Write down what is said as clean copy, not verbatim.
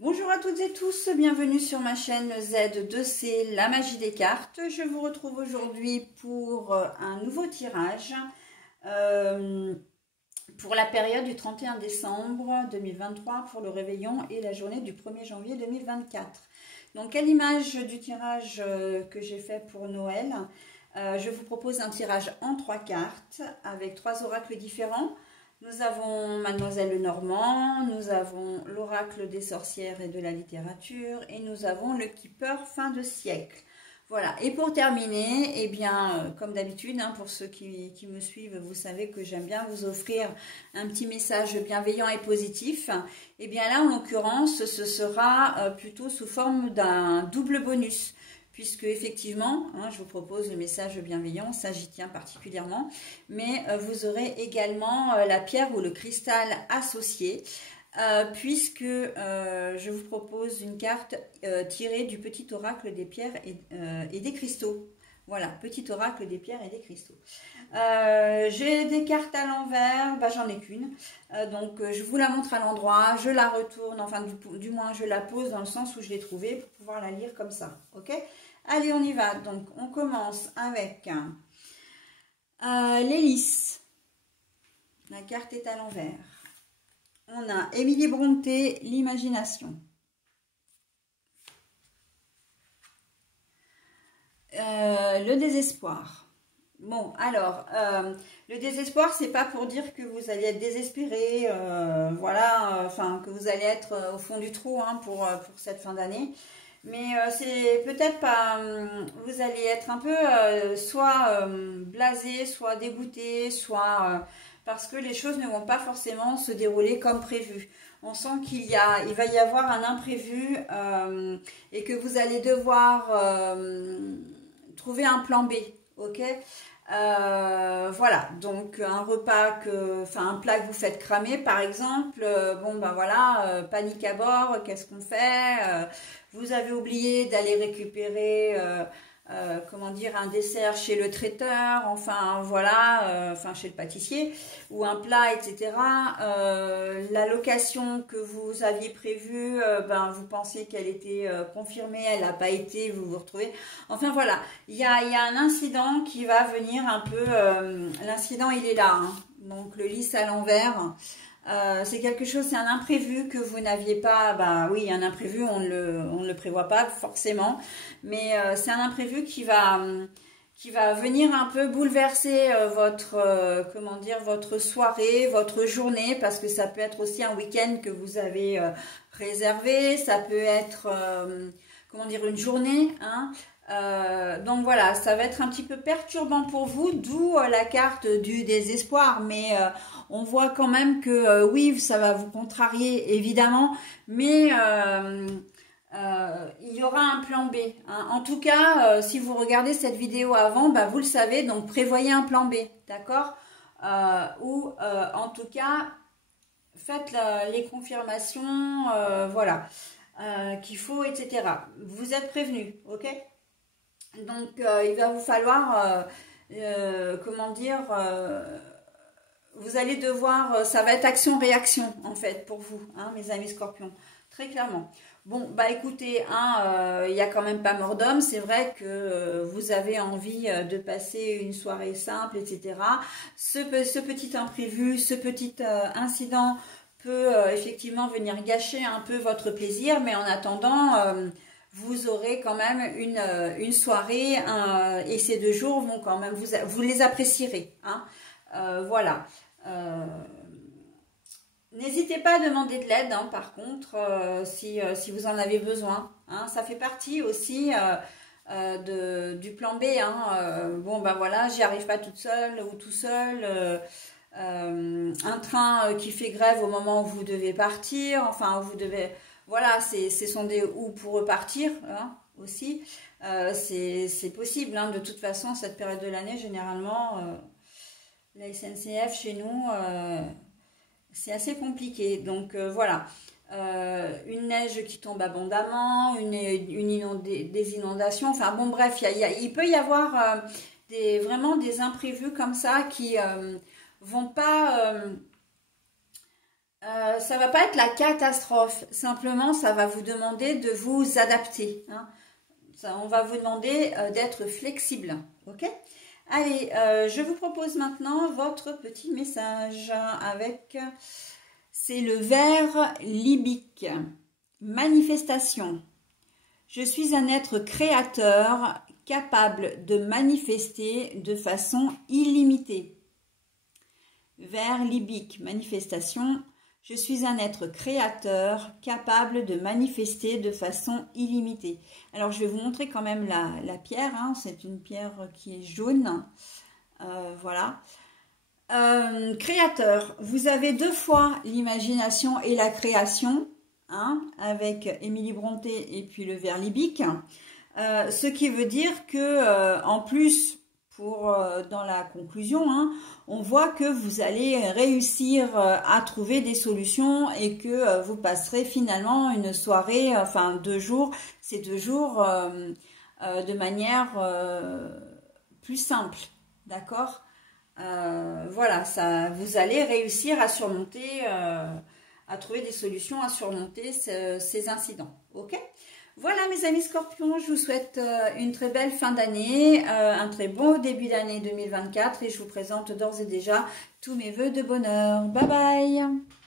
Bonjour à toutes et tous, bienvenue sur ma chaîne Z2C, la magie des cartes. Je vous retrouve aujourd'hui pour un nouveau tirage pour la période du 31 décembre 2023 pour le réveillon et la journée du 1er janvier 2024. Donc à l'image du tirage que j'ai fait pour Noël, je vous propose un tirage en 3 cartes avec 3 oracles différents. Nous avons Mademoiselle Lenormand, nous avons l'oracle des sorcières et de la littérature et nous avons le Keeper fin de siècle. Voilà, et pour terminer, eh bien, comme d'habitude, pour ceux qui me suivent, vous savez que j'aime bien vous offrir un petit message bienveillant et positif. Eh bien là, en l'occurrence, ce sera plutôt sous forme d'un double bonus. Puisque effectivement, je vous propose le message bienveillant, ça j'y tiens particulièrement, mais vous aurez également la pierre ou le cristal associé, puisque je vous propose une carte tirée du petit oracle des pierres et des cristaux. Voilà, petit oracle des pierres et des cristaux. J'ai des cartes à l'envers, j'en ai qu'une, donc je vous la montre à l'endroit, je la retourne, enfin du moins je la pose dans le sens où je l'ai trouvée pour pouvoir la lire comme ça, ok? Allez, on y va. Donc, on commence avec l'hélice. La carte est à l'envers. On a Émilie Brontë, l'imagination. Le désespoir. Bon, alors, le désespoir, c'est pas pour dire que vous allez être désespéré, voilà, enfin, que vous allez être au fond du trou pour cette fin d'année. Mais c'est peut-être pas, vous allez être un peu soit blasé, soit dégoûté, soit parce que les choses ne vont pas forcément se dérouler comme prévu. On sent il va y avoir un imprévu et que vous allez devoir trouver un plan B, ok? Voilà, donc un repas un plat que vous faites cramer par exemple, voilà, panique à bord, qu'est-ce qu'on fait? Vous avez oublié d'aller récupérer, comment dire, un dessert chez le traiteur, enfin voilà, chez le pâtissier, ou un plat, etc. La location que vous aviez prévue, vous pensiez qu'elle était confirmée, elle n'a pas été, vous vous retrouvez. Enfin voilà, il y a un incident qui va venir un peu, l'incident il est là, donc le lys à l'envers. C'est quelque chose, c'est un imprévu que vous n'aviez pas, oui, un imprévu, on ne le prévoit pas forcément, mais c'est un imprévu qui va venir un peu bouleverser votre soirée, votre journée, parce que ça peut être aussi un week-end que vous avez réservé, ça peut être, une journée, donc voilà, ça va être un petit peu perturbant pour vous, d'où la carte du désespoir, mais on voit quand même que oui, ça va vous contrarier évidemment, mais il y aura un plan B. En tout cas, si vous regardez cette vidéo avant, vous le savez, donc prévoyez un plan B, d'accord? Ou en tout cas, faites les confirmations, voilà, qu'il faut, etc. Vous êtes prévenus, ok? Donc, il va vous falloir, vous allez devoir, ça va être action-réaction, en fait, pour vous, mes amis scorpions, très clairement. Bon, écoutez, il n'y a quand même pas mort d'homme, c'est vrai que vous avez envie de passer une soirée simple, etc. Ce petit imprévu, ce petit incident peut effectivement venir gâcher un peu votre plaisir, mais en attendant... vous aurez quand même une soirée et ces 2 jours vont quand même, vous les apprécierez. Voilà. N'hésitez pas à demander de l'aide, par contre, si vous en avez besoin. Ça fait partie aussi du plan B. Voilà, j'y arrive pas toute seule ou tout seul. Un train qui fait grève au moment où vous devez partir, vous devez... Voilà, ce sont des ou pour repartir aussi. C'est possible, de toute façon, cette période de l'année, généralement, la SNCF chez nous, c'est assez compliqué. Donc voilà, une neige qui tombe abondamment, des inondations, bref, il peut y avoir vraiment des imprévus comme ça qui vont pas... Ça va pas être la catastrophe. Simplement, ça va vous demander de vous adapter. Hein. On va vous demander d'être flexible. Ok? Allez, je vous propose maintenant votre petit message avec... C'est le vers libique. Manifestation. Je suis un être créateur capable de manifester de façon illimitée. Vers libique. Manifestation. Je suis un être créateur capable de manifester de façon illimitée. Alors, je vais vous montrer quand même la pierre. Hein. C'est une pierre qui est jaune. Voilà. Créateur. Vous avez deux fois l'imagination et la création. Hein, avec Émilie Brontë et puis le vers libique. Ce qui veut dire que, en plus... dans la conclusion, hein, on voit que vous allez réussir à trouver des solutions et que vous passerez finalement une soirée, enfin 2 jours, ces 2 jours de manière plus simple, d'accord? Voilà, ça, vous allez réussir à surmonter, à trouver des solutions à surmonter ces incidents, ok? Voilà mes amis scorpions, je vous souhaite une très belle fin d'année, un très bon début d'année 2024 et je vous présente d'ores et déjà tous mes vœux de bonheur. Bye bye!